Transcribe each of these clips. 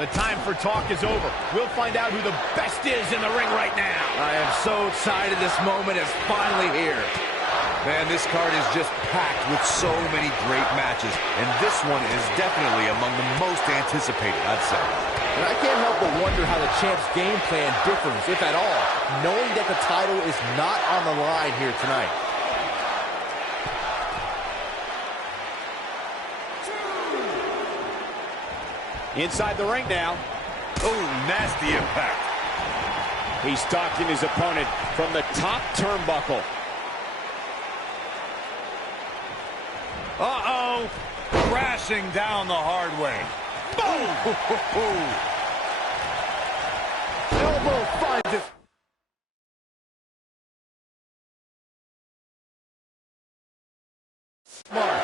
The time for talk is over. We'll find out who the best is in the ring right now. I am so excited this moment is finally here. Man, this card is just packed with so many great matches, and this one is definitely among the most anticipated, I'd say. And I can't help but wonder how the champ's game plan differs, if at all, knowing that the title is not on the line here tonight. Inside the ring now. Oh, nasty impact. He's stalking his opponent from the top turnbuckle. Uh-oh. Crashing down the hard way. Boom! Elbow finds it. Smart.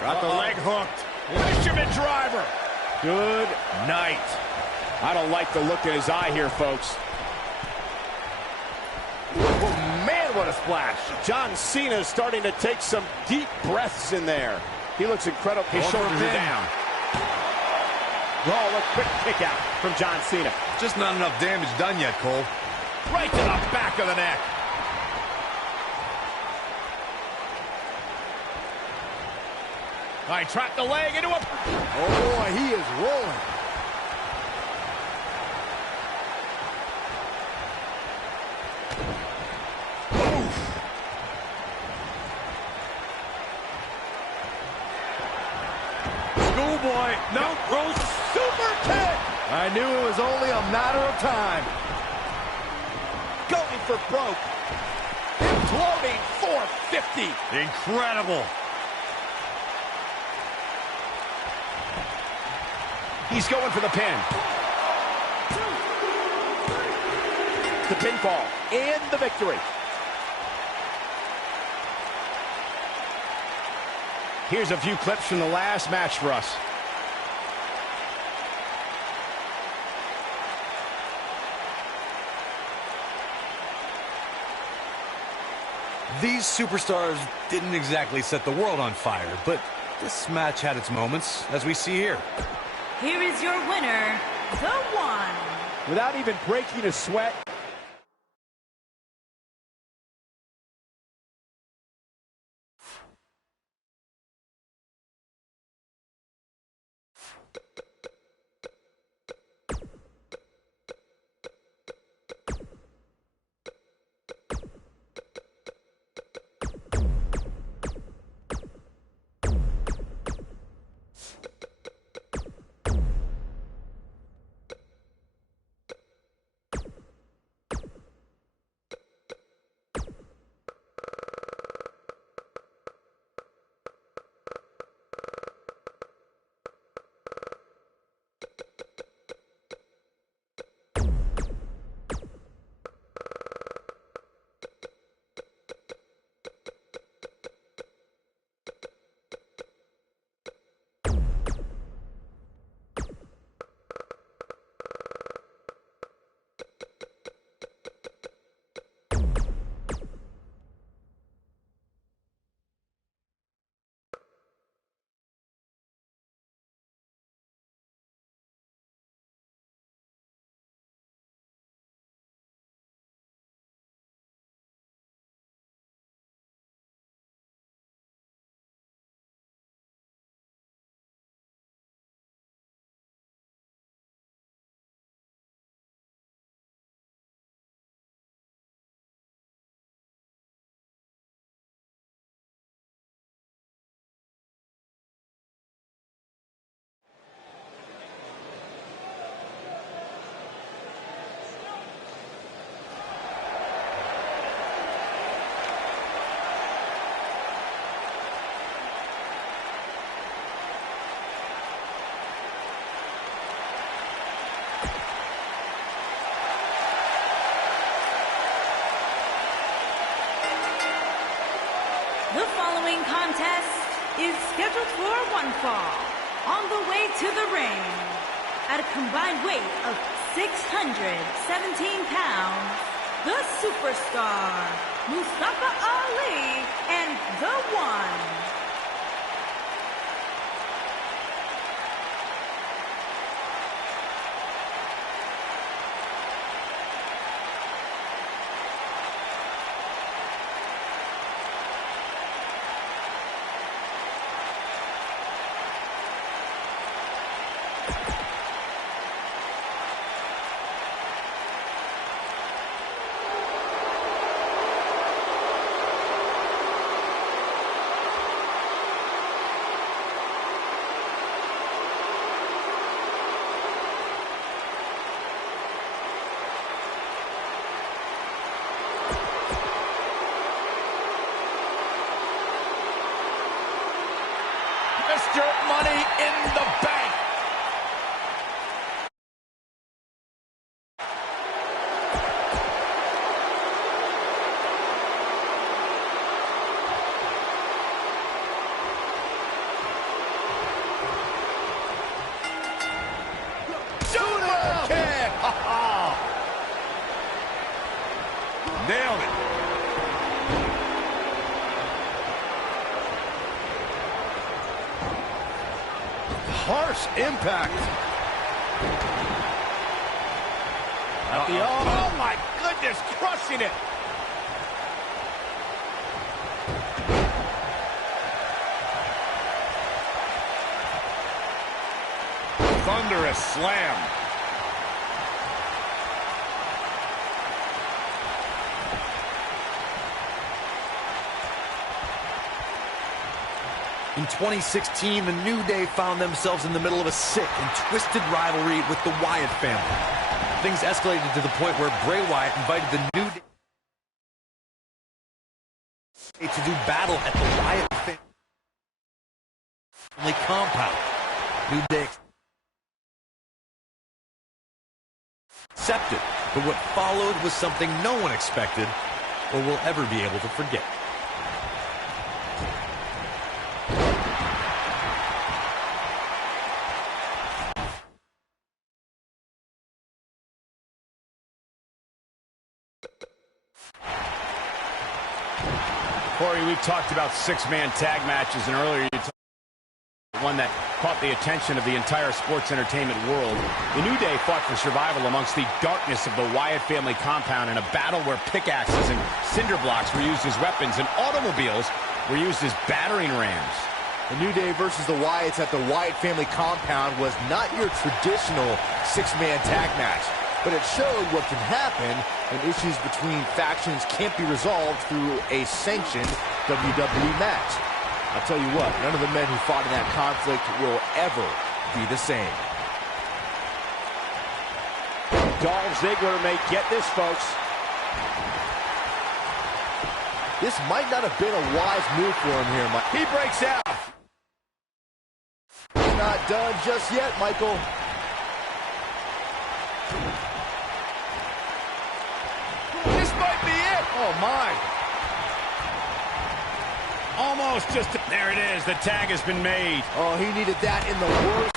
Got the leg hooked. Fisherman driver. Good night. I don't like the look in his eye here, folks. Oh, man, what a splash. John Cena is starting to take some deep breaths in there. He looks incredible. His shoulders are down. Oh, a quick kick out from John Cena. Just not enough damage done yet, Cole. Right to the back of the neck. All right, trapped the leg into a... Oh, boy, he is rolling. Schoolboy, no, Rose, super kick! I knew it was only a matter of time. Going for broke. Imploding 450. Incredible. He's going for the pin. The pinfall and the victory. Here's a few clips from the last match for us. These superstars didn't exactly set the world on fire, but this match had its moments, as we see here. Here is your winner, the One. Without even breaking a sweat. The following contest is scheduled for one fall. On the way to the ring, at a combined weight of 617 pounds, the superstar, Mustafa Ali, and the One. Mr. Money in the Bank. Super kick. Nailed it. Harsh impact. At the arm. Oh my goodness, crushing it. Thunderous slam. In 2016, the New Day found themselves in the middle of a sick and twisted rivalry with the Wyatt family. Things escalated to the point where Bray Wyatt invited the New Day to do battle at the Wyatt family compound. New Day accepted, but what followed was something no one expected or will ever be able to forget. Corey, we've talked about six-man tag matches, and earlier you talked about one that caught the attention of the entire sports entertainment world. The New Day fought for survival amongst the darkness of the Wyatt family compound in a battle where pickaxes and cinder blocks were used as weapons and automobiles were used as battering rams. The New Day versus the Wyatts at the Wyatt family compound was not your traditional six-man tag match, but it showed what can happen when issues between factions can't be resolved through a sanctioned WWE match. I'll tell you what, none of the men who fought in that conflict will ever be the same. Dolph Ziggler may get this, folks. This might not have been a wise move for him here, Mike. He breaks out. Not done just yet, Michael. This might be it. Oh, my. Almost just... There it is. The tag has been made. Oh, he needed that in the worst...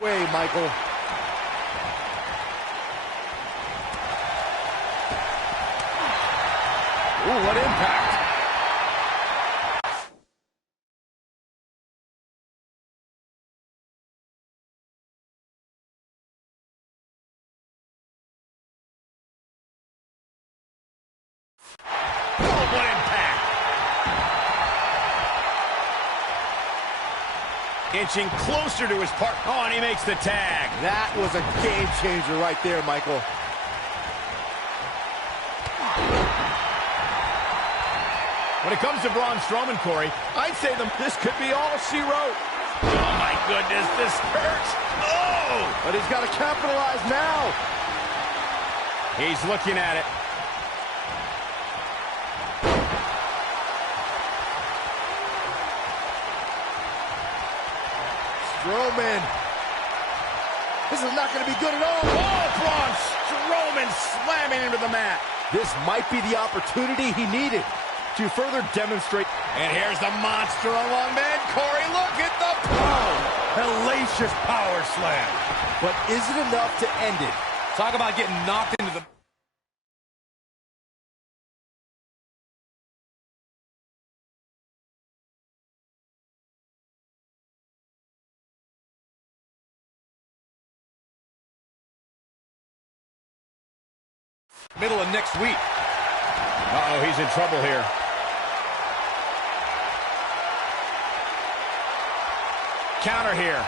way, Michael. Ooh, what impact. What impact! Inching closer to his partner. Oh, and he makes the tag. That was a game changer right there, Michael. When it comes to Braun Strowman, Corey, I'd say this could be all she wrote. Oh, my goodness, this hurts. Oh! But he's got to capitalize now. He's looking at it. Strowman. This is not going to be good at all. Oh, Braun Strowman slamming into the mat. This might be the opportunity he needed to further demonstrate. And here's the monster among men. Corey, look at the hellacious power slam. But is it enough to end it? Talk about getting knocked into the... middle of next week. Uh-oh, he's in trouble here. Counter here.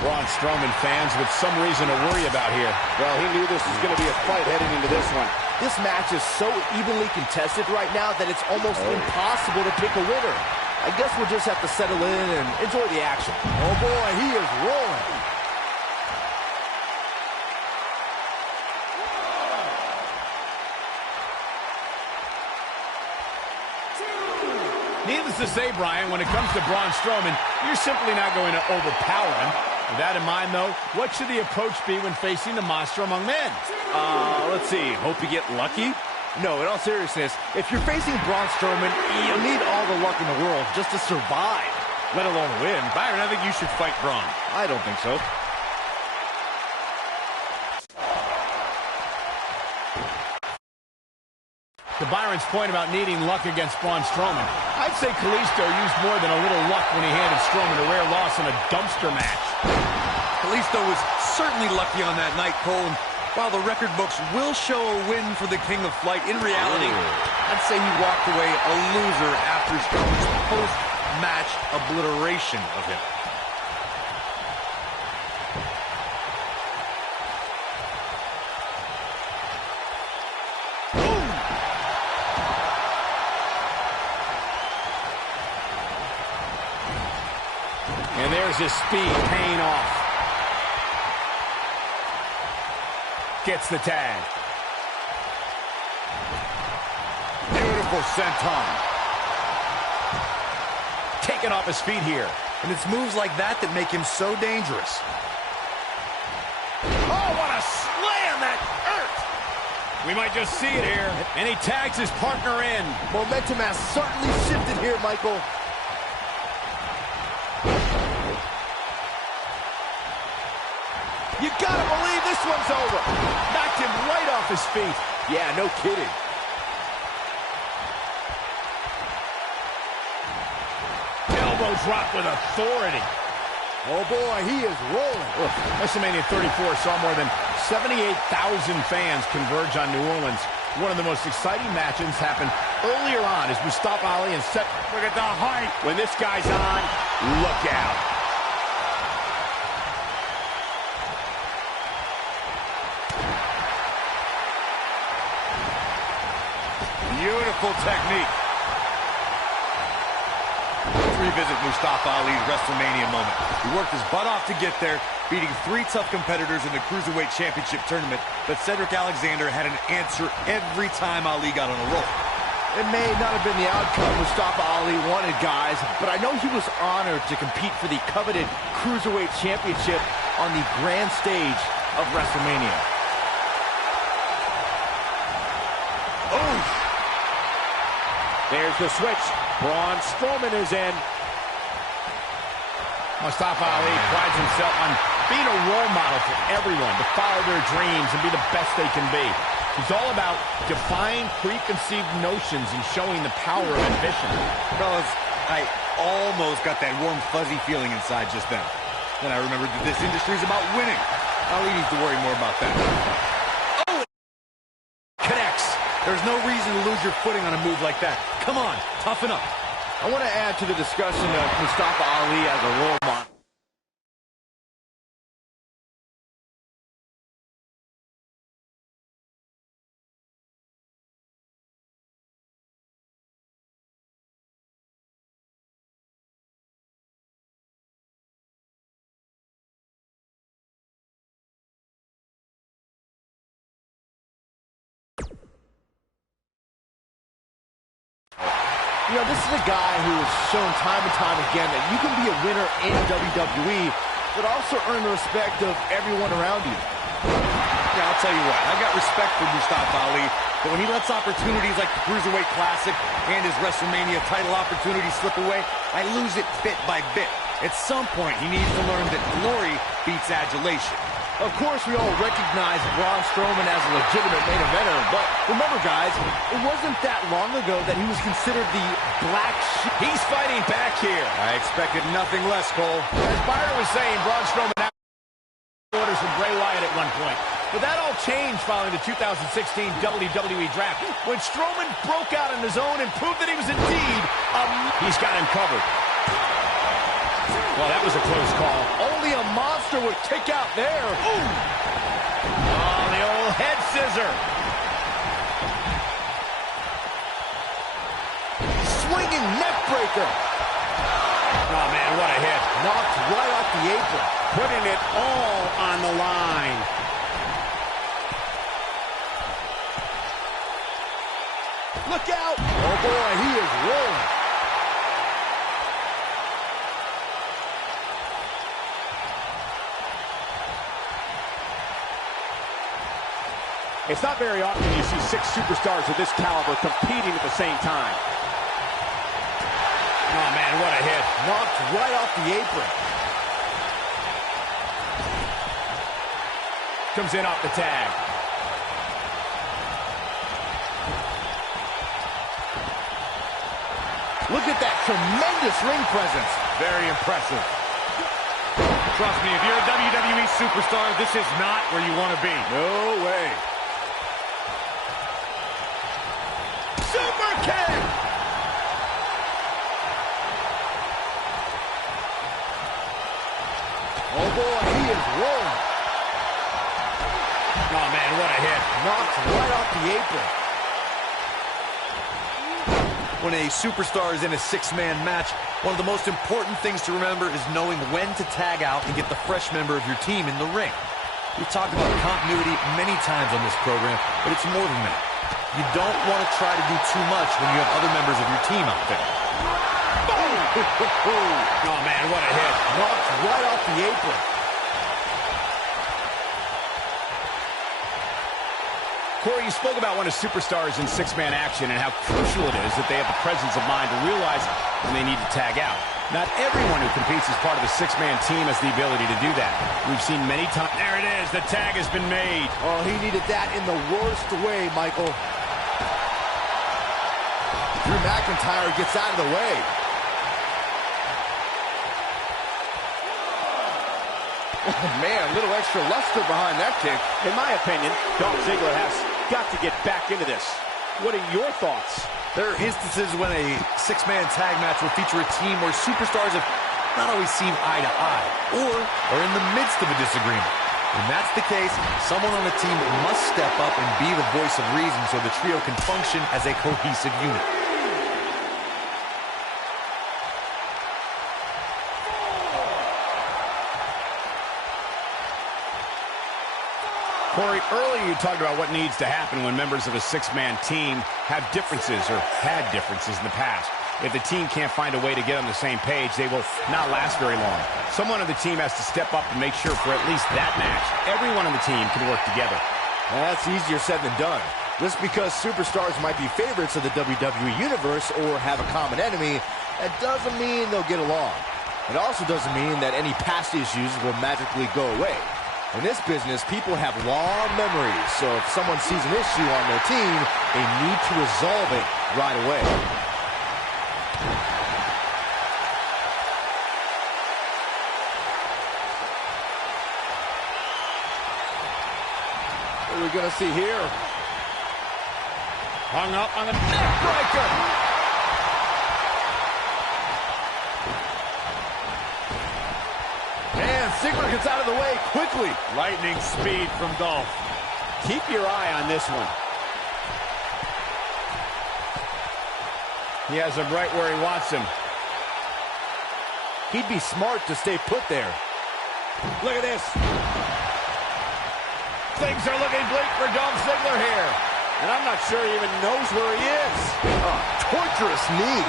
Braun Strowman fans with some reason to worry about here. Well, he knew this was going to be a fight heading into this one. This match is so evenly contested right now that it's almost impossible to pick a winner. I guess we'll just have to settle in and enjoy the action. Oh boy, he is rolling. Needless to say, Brian, when it comes to Braun Strowman, you're simply not going to overpower him. With that in mind, though, what should the approach be when facing the monster among men? Let's see. Hope you get lucky? No, in all seriousness, if you're facing Braun Strowman, you'll need all the luck in the world just to survive, let alone win. Byron, I think you should fight Braun. I don't think so. To Byron's point about needing luck against Braun Strowman, I'd say Kalisto used more than a little luck when he handed Strowman a rare loss in a dumpster match. Kalisto was certainly lucky on that night, Cole. And while the record books will show a win for the King of Flight, in reality, I'd say he walked away a loser after Strowman's post-match obliteration of him. And there's his speed paying off. Gets the tag. Beautiful senton. Taken off his feet here. And it's moves like that that make him so dangerous. Oh, what a slam that hurt! We might just see it here. And he tags his partner in. Momentum has certainly shifted here, Michael. You gotta believe this one's over. Knocked him right off his feet. Yeah, no kidding. Elbow drop with authority. Oh boy, he is rolling. WrestleMania 34 saw more than 78,000 fans converge on New Orleans. One of the most exciting matches happened earlier on as Mustafa Ali and Seth. Look at the height. When this guy's on, look out. Beautiful technique. Let's revisit Mustafa Ali's WrestleMania moment. He worked his butt off to get there, beating 3 tough competitors in the Cruiserweight Championship tournament, but Cedric Alexander had an answer every time Ali got on a roll. It may not have been the outcome Mustafa Ali wanted, guys, but I know he was honored to compete for the coveted Cruiserweight Championship on the grand stage of WrestleMania. Oh! There's the switch. Braun Strowman is in. Mustafa Ali prides himself on being a role model for everyone to follow their dreams and be the best they can be. He's all about defying preconceived notions and showing the power of ambition. Fellas, I almost got that warm, fuzzy feeling inside just then. Then I remembered that this industry is about winning. Ali needs to worry more about that. Oh! Connects. There's no reason to lose your footing on a move like that. Come on, toughen up. I want to add to the discussion of Mustafa Ali as a role model. You know, this is a guy who has shown time and time again that you can be a winner in WWE, but also earn the respect of everyone around you. Yeah, I'll tell you what, I got respect for Mustafa Ali, but when he lets opportunities like the Cruiserweight Classic and his WrestleMania title opportunity slip away, I lose it bit by bit. At some point, he needs to learn that glory beats adulation. Of course, we all recognize Braun Strowman as a legitimate main eventer, but remember, guys, it wasn't that long ago that he was considered the black sheep. He's fighting back here. I expected nothing less, Cole. As Byron was saying, Braun Strowman had orders from Bray Wyatt at one point. But that all changed following the 2016 WWE Draft, when Strowman broke out on his own and proved that he was indeed he's got him covered. Well, that was a close call. Only a monster would kick out there. Ooh. Oh, the old head scissor. Swinging neck breaker. Oh, man, what a hit. Knocked right off the apron. Putting it all on the line. Look out. Oh, boy, he is rolling. It's not very often you see 6 superstars of this caliber competing at the same time. Oh, man, what a hit. Knocked right off the apron. Comes in off the tag. Look at that tremendous ring presence. Very impressive. Trust me, if you're a WWE superstar, this is not where you want to be. No way. Super kick! Oh, boy, he is rolling. Oh, man, what a hit. Knocked right off the apron. When a superstar is in a 6-man match, one of the most important things to remember is knowing when to tag out and get the fresh member of your team in the ring. We've talked about continuity many times on this program, but it's more than that. You don't want to try to do too much when you have other members of your team out there. Oh, man, what a hit. Knocked right off the apron. Corey, you spoke about when a superstar is in 6-man action and how crucial it is that they have the presence of mind to realize when they need to tag out. Not everyone who competes as part of a 6-man team has the ability to do that. We've seen many times. There it is. The tag has been made. Oh, he needed that in the worst way, Michael. Drew McIntyre gets out of the way. Oh, man, a little extra luster behind that kick. In my opinion, Dolph Ziggler has got to get back into this. What are your thoughts? There are instances when a 6-man tag match will feature a team where superstars have not always seen eye to eye or are in the midst of a disagreement. When that's the case, someone on the team must step up and be the voice of reason so the trio can function as a cohesive unit. Corey, earlier you talked about what needs to happen when members of a 6-man team have differences or had differences in the past. If the team can't find a way to get on the same page, they will not last very long. Someone on the team has to step up and make sure for at least that match, everyone on the team can work together. That's easier said than done. Just because superstars might be favorites of the WWE Universe or have a common enemy, that doesn't mean they'll get along. It also doesn't mean that any past issues will magically go away. In this business, people have long memories, so if someone sees an issue on their team, they need to resolve it right away. What are we going to see here? Hung up on the neck breaker. And Ziggler gets out of the way quickly. Lightning speed from Dolph. Keep your eye on this one. He has him right where he wants him. He'd be smart to stay put there. Look at this. Things are looking bleak for Dolph Ziggler here. And I'm not sure he even knows where he is. Torturous knee.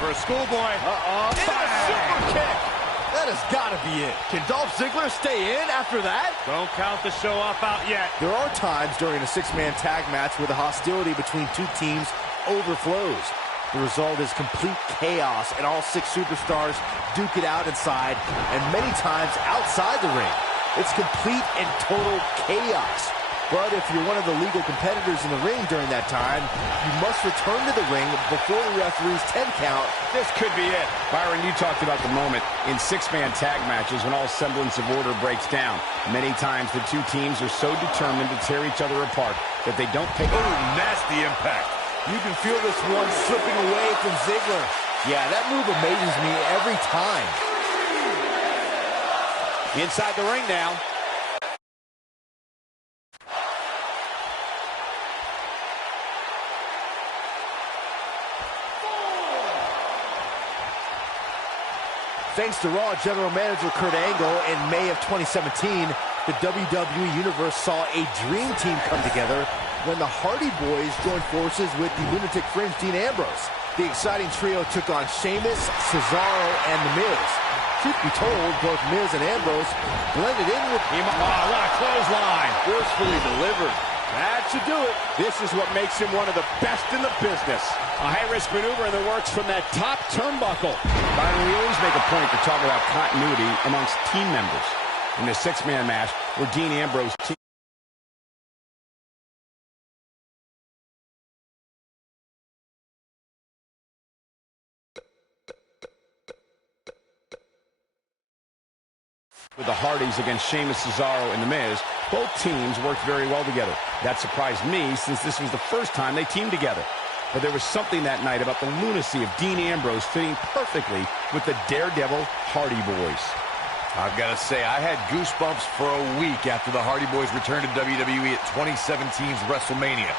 For a schoolboy. And a super kick. That has got to be it. Can Dolph Ziggler stay in after that? Don't count the show off out yet. There are times during a six-man tag match where the hostility between two teams overflows. The result is complete chaos, and all six superstars duke it out inside, and many times outside the ring. It's complete and total chaos. But if you're one of the legal competitors in the ring during that time, you must return to the ring before the referee's 10 count. This could be it. Byron, you talked about the moment in six-man tag matches when all semblance of order breaks down. Many times the two teams are so determined to tear each other apart that they don't take... Ooh, nasty impact. You can feel this one slipping away from Ziggler. Yeah, that move amazes me every time. Inside the ring now. Thanks to Raw General Manager Kurt Angle, in May of 2017, the WWE Universe saw a dream team come together when the Hardy Boys joined forces with the Lunatic Fringe Dean Ambrose. The exciting trio took on Sheamus, Cesaro, and The Miz. Truth be told, both Miz and Ambrose blended in with... What a clothesline. Forcefully delivered. That should do it. This is what makes him one of the best in the business. A high-risk maneuver in the works from that top turnbuckle. Byron, we always make a point to talk about continuity amongst team members. In the six-man match where Dean Ambrose... with the Hardys against Sheamus, Cesaro, and The Miz, both teams worked very well together. That surprised me since this was the first time they teamed together. But there was something that night about the lunacy of Dean Ambrose fitting perfectly with the Daredevil Hardy Boys. I've got to say, I had goosebumps for a week after the Hardy Boys returned to WWE at 2017's WrestleMania.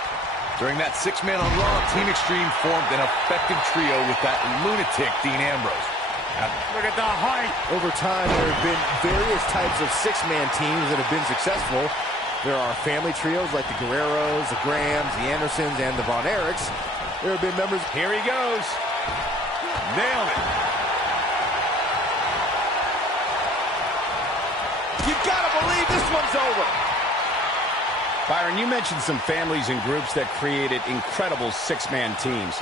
During that six-man on Raw, Team Extreme formed an effective trio with that lunatic Dean Ambrose. Look at the height. Over time, there have been various types of six-man teams that have been successful. There are family trios like the Guerreros, the Grahams, the Andersons, and the Von Erichs. There have been members... Here he goes. Nailed it. You gotta believe this one's over. Byron, you mentioned some families and groups that created incredible six-man teams.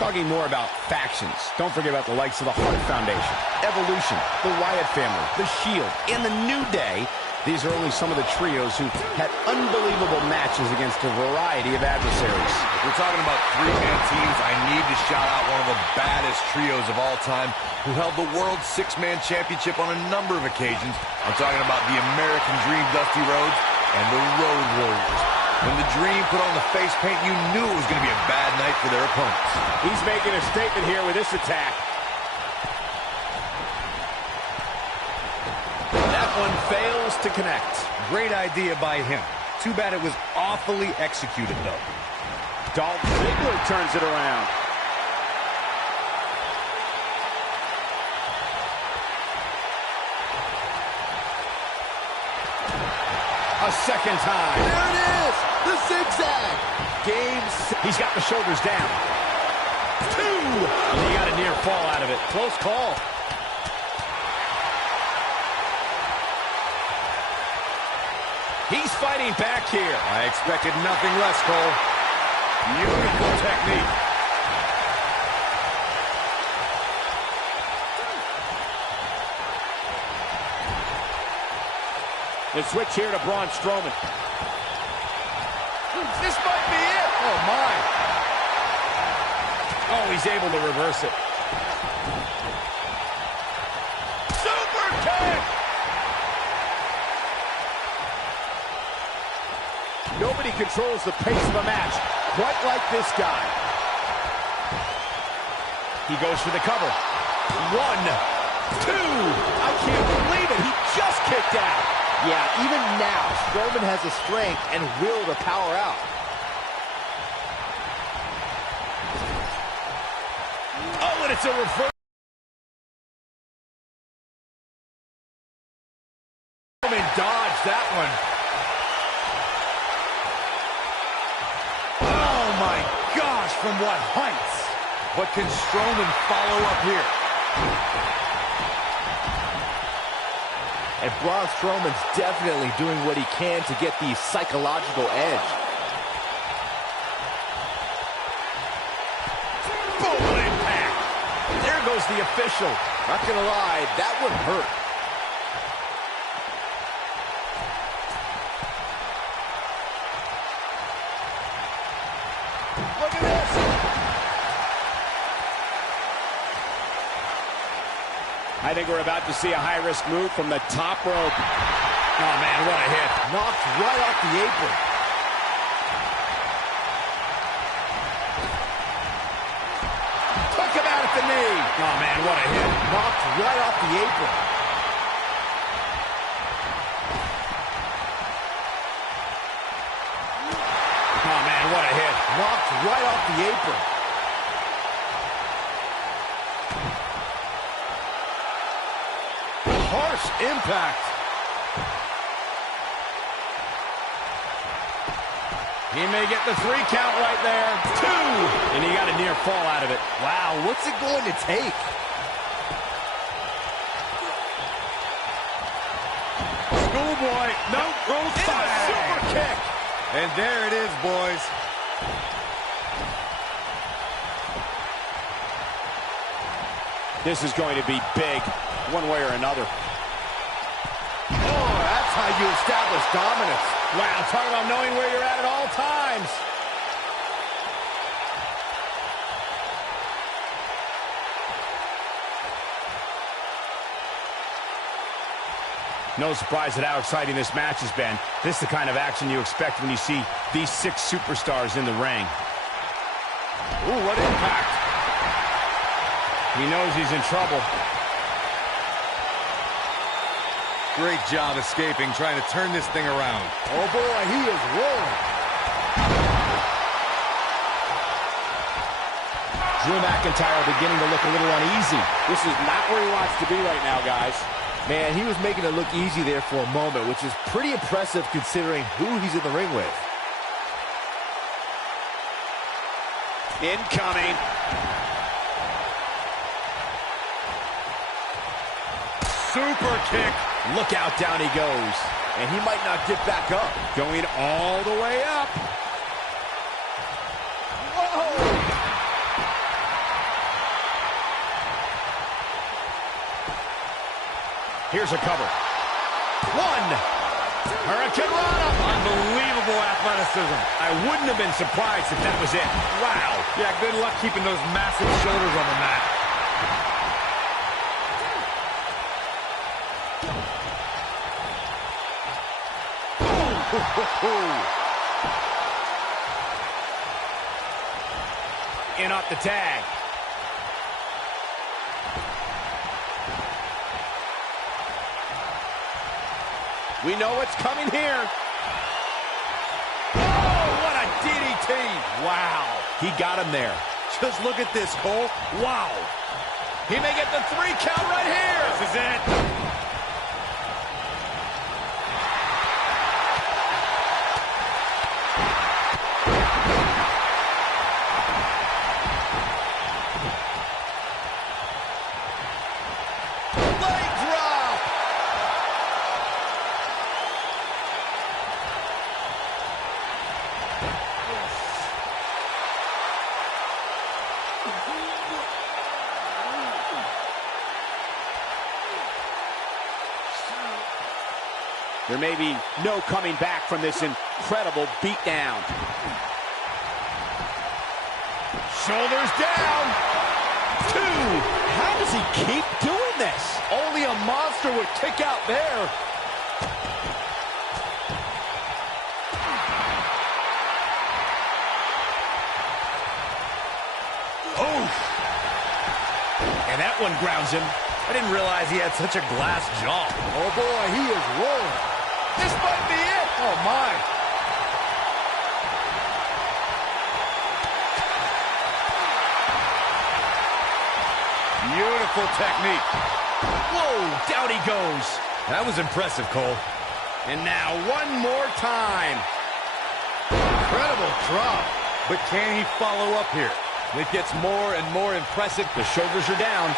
Talking more about factions, don't forget about the likes of the Hart Foundation, Evolution, the Wyatt family, the Shield, and the New Day. These are only some of the trios who had unbelievable matches against a variety of adversaries. If we're talking about three-man teams, I need to shout out one of the baddest trios of all time who held the World Six-Man Championship on a number of occasions. I'm talking about the American Dream, Dusty Rhodes, and the Road Warriors. When the Dream put on the face paint, you knew it was going to be a bad night for their opponents. He's making a statement here with this attack. That one fails to connect. Great idea by him. Too bad it was awfully executed, though. Dolph Ziggler turns it around. A second time. There it is! The zigzag! He's got the shoulders down. Two! And he got a near fall out of it. Close call. He's fighting back here. I expected nothing less, Cole. Beautiful technique. The switch here to Braun Strowman. This might be it. Oh, my. Oh, he's able to reverse it. Super kick. Nobody controls the pace of a match quite like this guy. He goes for the cover. 1, 2. I can't believe it. He just kicked out. Yeah, even now, Strowman has the strength and will to power out. Oh, and it's a reverse. Strowman dodged that one. Oh my gosh, from what heights? But can Strowman follow up here? And Braun Strowman's definitely doing what he can to get the psychological edge. Boom, impact. There goes the official. Not gonna lie, that would hurt. Look at this. I think we're about to see a high-risk move from the top rope. Oh, man, what a hit. Knocked right off the apron. Took him out at the knee. Oh, man, what a hit. Knocked right off the apron. Oh, man, what a hit. Knocked right off the apron. Harsh impact. He may get the 3 count right there. 2. And he got a near fall out of it. Wow, what's it going to take? Schoolboy, no, roll Super kick. And there it is, boys. This is going to be big, one way or another. Oh, that's how you establish dominance. Wow, talk about knowing where you're at all times. No surprise at how exciting this match has been. This is the kind of action you expect when you see these 6 superstars in the ring. Ooh, what impact. He knows he's in trouble. Great job escaping, trying to turn this thing around. Oh boy, he is rolling. Drew McIntyre beginning to look a little uneasy. This is not where he wants to be right now, guys. Man, he was making it look easy there for a moment, which is pretty impressive considering who he's in the ring with. Incoming. Super kick. Look out, down he goes. And he might not get back up. Going all the way up. Whoa! Here's a cover. 1. Hurricane Rana. Unbelievable athleticism. I wouldn't have been surprised if that was it. Wow. Yeah, good luck keeping those massive shoulders on the mat. In off the tag. We know what's coming here. Oh, what a DDT. Wow. He got him there. Just look at this, Cole. Wow. He may get the 3 count right here. This is it. There may be no coming back from this incredible beatdown. Shoulders down. 2. How does he keep doing this? Only a monster would kick out there. And that one grounds him. I didn't realize he had such a glass jaw. Oh, boy, he is rolling. This might be it. Oh, my. Beautiful technique. Whoa, down he goes. That was impressive, Cole. And now one more time. Incredible drop. But can he follow up here? It gets more and more impressive. The shoulders are down.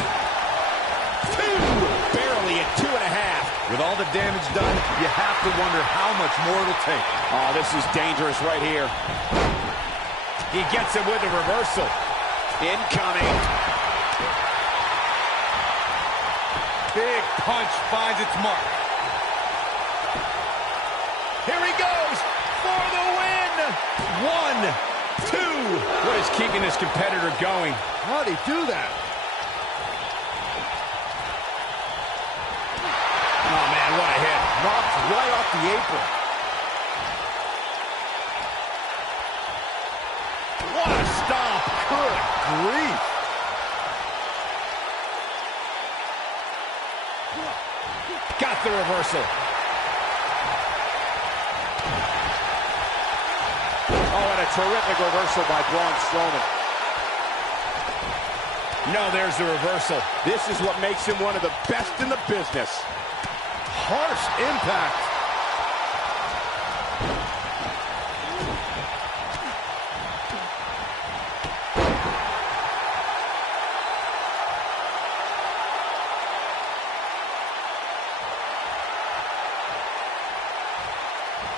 Two, barely at 2.5. With all the damage done, you have to wonder how much more it'll take. Oh, this is dangerous right here. He gets him with a reversal. Incoming. Big punch finds its mark. Here he goes for the win. 1, 2. What is keeping this competitor going? How'd he do that? Oh, man, what a hit. Knocked right off the apron. What a stomp. Good grief. Got the reversal. Oh, and a terrific reversal by Braun Strowman. No, there's the reversal. This is what makes him one of the best in the business. Harsh impact.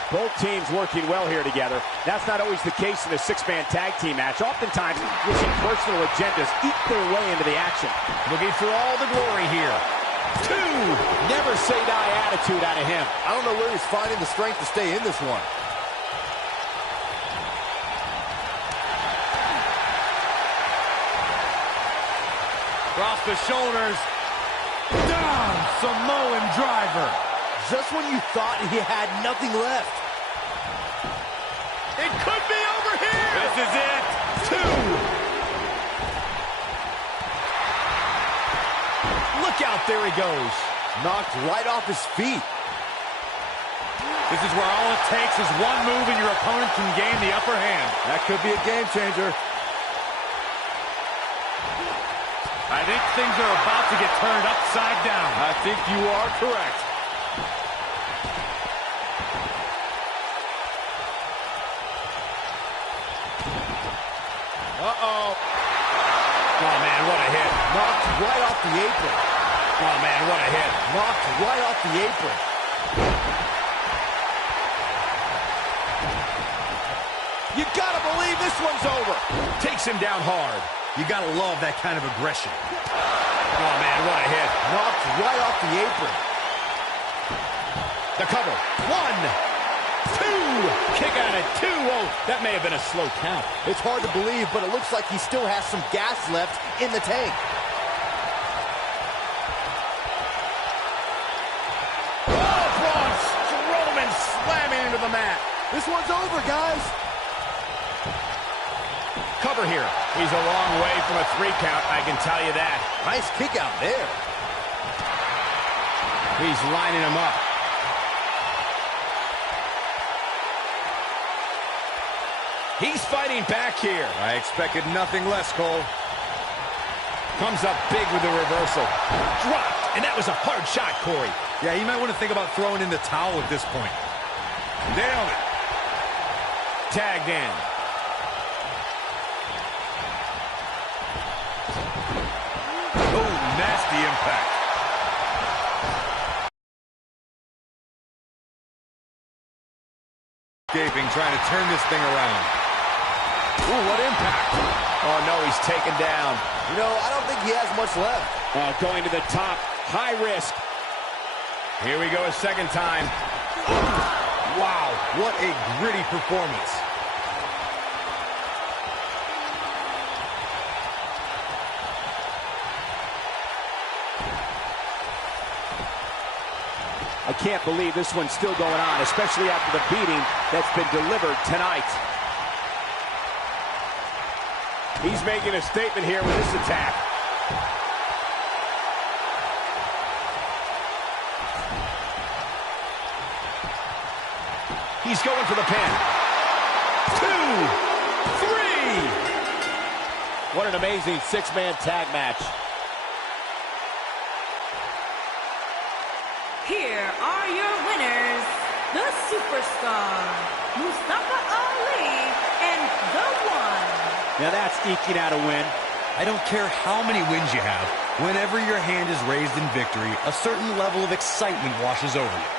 Both teams working well here together. That's not always the case in a six-man tag team match. Oftentimes, you'll see personal agendas eat their way into the action. Looking for all the glory here. 2. Never say die attitude out of him. I don't know where he's finding the strength to stay in this one. Across the shoulders. Down, Samoan driver. Just when you thought he had nothing left. It could be over here. This is it. 2. Look out, there he goes. Knocked right off his feet. This is where all it takes is one move and your opponent can gain the upper hand. That could be a game changer. I think things are about to get turned upside down. I think you are correct. Uh-oh. Oh, man, what a hit. Knocked right off the apron. Oh, man, what a hit. Knocked right off the apron. You gotta believe this one's over. Takes him down hard. You gotta love that kind of aggression. Oh, man, what a hit. Knocked right off the apron. The cover. 1, 2. Kick out at 2. Oh, that may have been a slow count. It's hard to believe, but it looks like he still has some gas left in the tank. Oh, Braun Strowman slamming into the mat. This one's over, guys. Cover here. He's a long way from a 3 count, I can tell you that. Nice kick out there. He's lining him up. He's fighting back here. I expected nothing less, Cole. Comes up big with the reversal. Dropped, and that was a hard shot, Corey. Yeah, you might want to think about throwing in the towel at this point. Nailed it. Tagged in. Oh, nasty impact. Escaping, trying to turn this thing around. Ooh, what impact. Oh, no, he's taken down. You know, I don't think he has much left. Going to the top. High risk. Here we go a second time. Wow, what a gritty performance. I can't believe this one's still going on, especially after the beating that's been delivered tonight. He's making a statement here with this attack. He's going for the pin. 2, 3. What an amazing six-man tag match. Here are your winners, the Superstar, Mustafa Ali, and The One. Now that's eking out a win. I don't care how many wins you have. Whenever your hand is raised in victory, a certain level of excitement washes over you.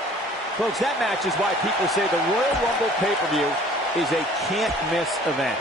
Folks, that match is why people say the Royal Rumble pay-per-view is a can't-miss event.